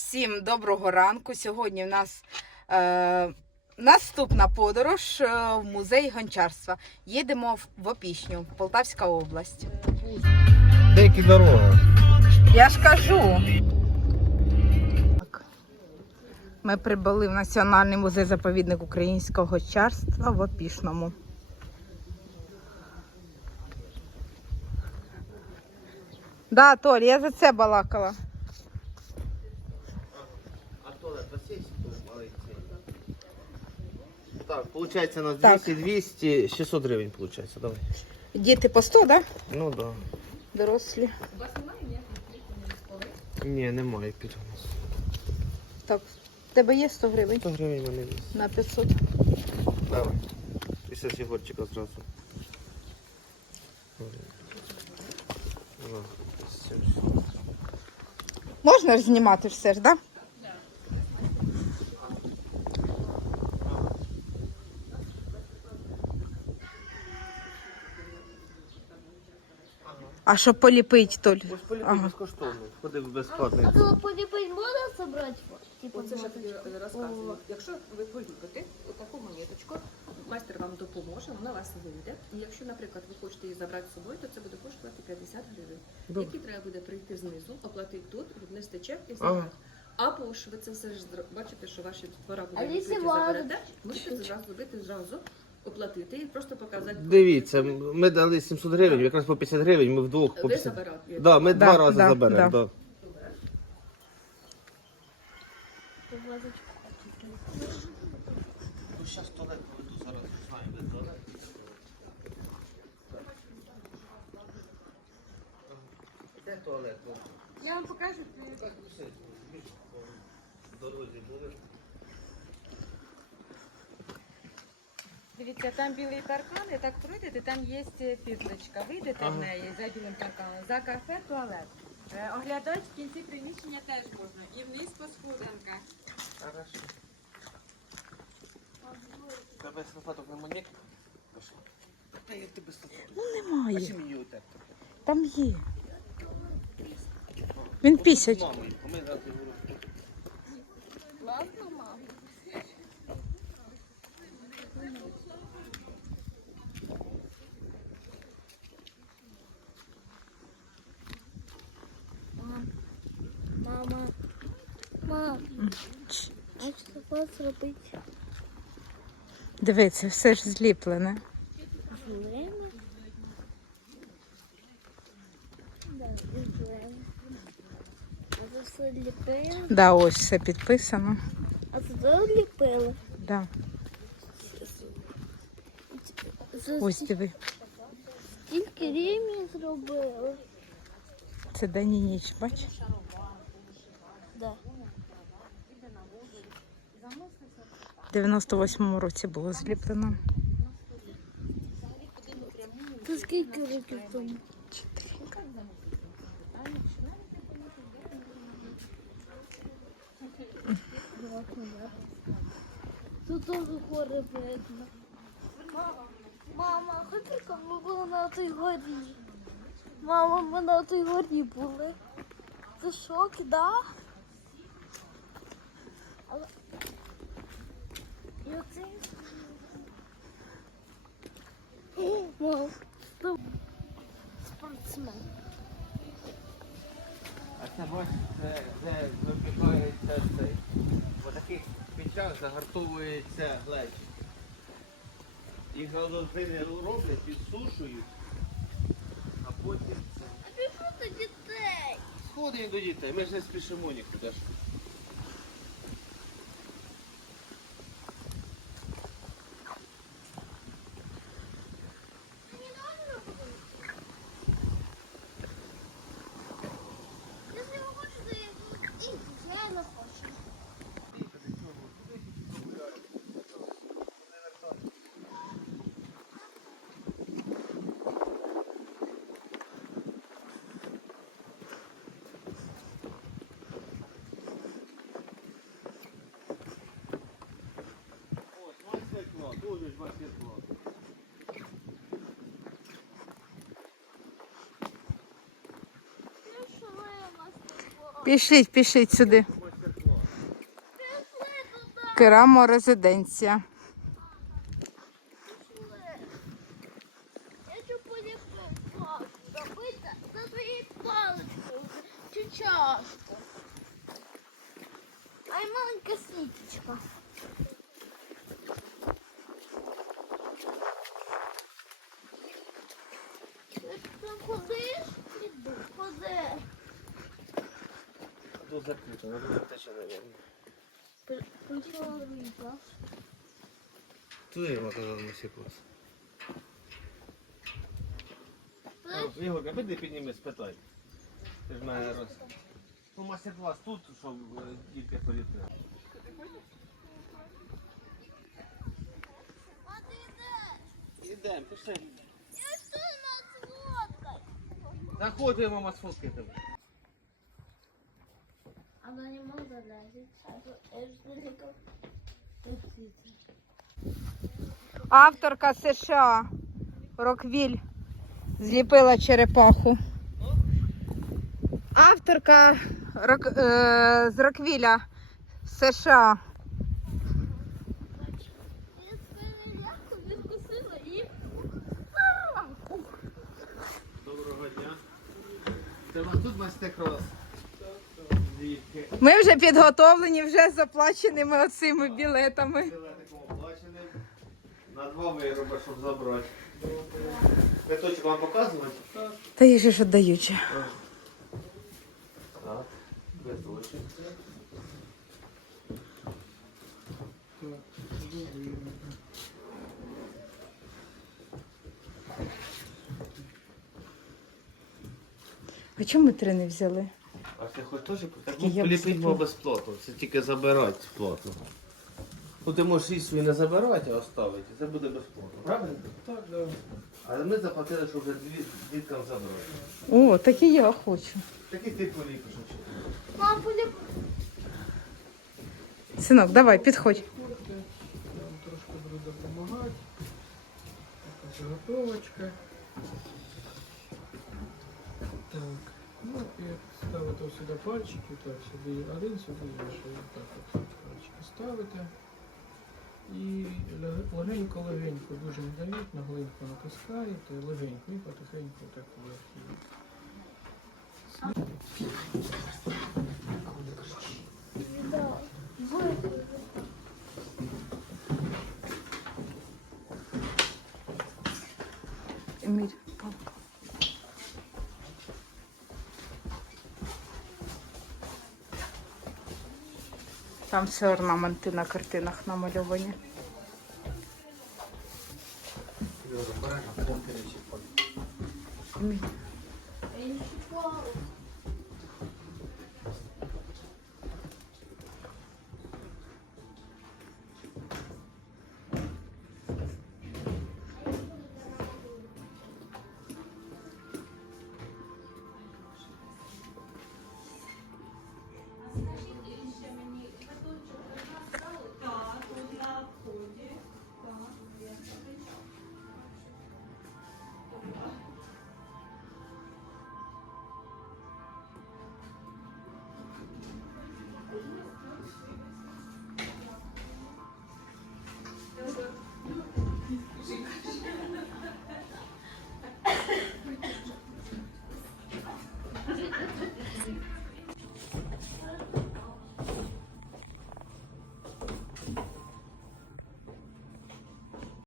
Всім доброго ранку. Сьогодні в нас е, наступна подорож е, в музей гончарства. Їдемо в, Опішню, Полтавська область. Деякі дороги. Я ж кажу. Ми прибули в Національний музей заповідник українського гончарства в Опішному. Да, Толь, я за це балакала. А туалет у вас є маленький? Так, получается на Так. 200, 200, 600 гривень получается, давай. Діти по 100, да? Ну да. Дорослі. Ні, немає під у нас. Так, в тебе є 100 гривень 100 гривень в мене є. на 500. Давай. І ще ж Єгорчика зразу. Можна ж знімати все ж, да? А що поліпить, Толь? Ось поліпи Ага. безкоштовно. Ходив безплатний. А то поліпить можна собрати? Типу, Оце ж я розказую. Якщо ви полюбите отаку монеточку, майстер вам допоможе, вона вас вийде. І якщо, наприклад, ви хочете її забрати з собою, то це буде коштувати 50 гривень, які треба буде прийти знизу, оплатити тут, віднести чек і забрати. Або ж ви це все ж бачите, що ваші твора А буде якщо відкриті, заберете, можете зразу зробити зразу, оплатити і просто показати. Дивіться, ми дали 700 гривень, якраз по 50 гривень, ми вдвох по Ви 50. забирати. Да, ми Да, два рази да, заберемо. да. Да. Ну, зараз туалет проведу, зараз знаю, де туалет. Де туалет? Я вам покажу. Так, все, в дорозі були. Дивіться, там білий паркан, і так пройдете, там є фірточка. Вийдете Ага. в неї за білим парканом, за кафе, туалет. Е, Оглядач в кінці приміщення теж можна. І вниз по сходинках. Хорошо. Тебе монік? Пошла. Та я тебе салфаток. Ну А немає. чи мені? Там є. Він пісять. Мамою, а ми зараз говоримо. Ладно, мам. Мама. Мам. А що вас робити? Дивіться, все ж зліплене. Зелена? Да. А все ліпили? Да, ось все підписано. А це теж? Да. Це Ось диви. Скільки рівні зробили? Це день і ніч, бач? Да. В 98-му році було зліплено. Це скільки років тому? Тут теж гори видно. Мама, хочете, ми були на той горі. Мама, ми на той горі були. Це шок, да? Але... І оцей... Мам, це спортсмен. А це бачите, де випікається цей. В таких печах загартовується глечик. Їх газовини роблять, підсушують, а потім це. А що до дітей? Сходимо до дітей, ми ж не спішимо нікуди. Ну ви, мастер? Пішліть, пішліть сюди. Керамо резиденція. Я хочу поліпити палку, зробити за своєю паличкою чи чашку. А й маленька свічечка. Ти там ходиш? Ходи. Тут закрито, надо затече, наверное. Почала вийшла. Туди його казав насипалось. Ігорка, піди підніми, спитай. Ти ж мене роз... Ну, мастер-клас тут, щоб е, діти політали. А? Ідемо, пішли. Я що на сфоткай? Заходи, мама, сфоткає тебе. Она не может далеко. Авторка США Роквіль зліпила черепаху. Авторка Рок, е, з Роквіля США. Я свою ляху відкусила і Доброго дня. Це у тут майстер-клас? Дітки. Ми вже підготовлені, вже заплаченими оцими білетами. Білетиком оплаченим. На два вироби, щоб забрати. Квиточок вам показувати? Так. Та їх же ж віддають. Так. Квиточок. А чому ми три не взяли? А ти хоч теж так ну, я поліпить високо. мов безплатно. Це тільки забирати платно. Ну ти можеш і свій не забирати, а оставити. Це буде безплатно. Правильно? Так, так. Але ми заплатили, щоб вже дві- діткам забрати. О, так і я хочу. Такий ти поліпиш. мам поліп. Синок, давай, підходь. Я вам трошки буду допомагати. Така заготовочка. Так. Ну і ставите сюди пальчики, так, сюди один, сюди інший. Так от пальчики ставите. І легенько-легенько, дуже не дають, на глинку натискаєте, легенько і потихеньку так вверх. Там все орнаменти на картинах намальовані. Еміль.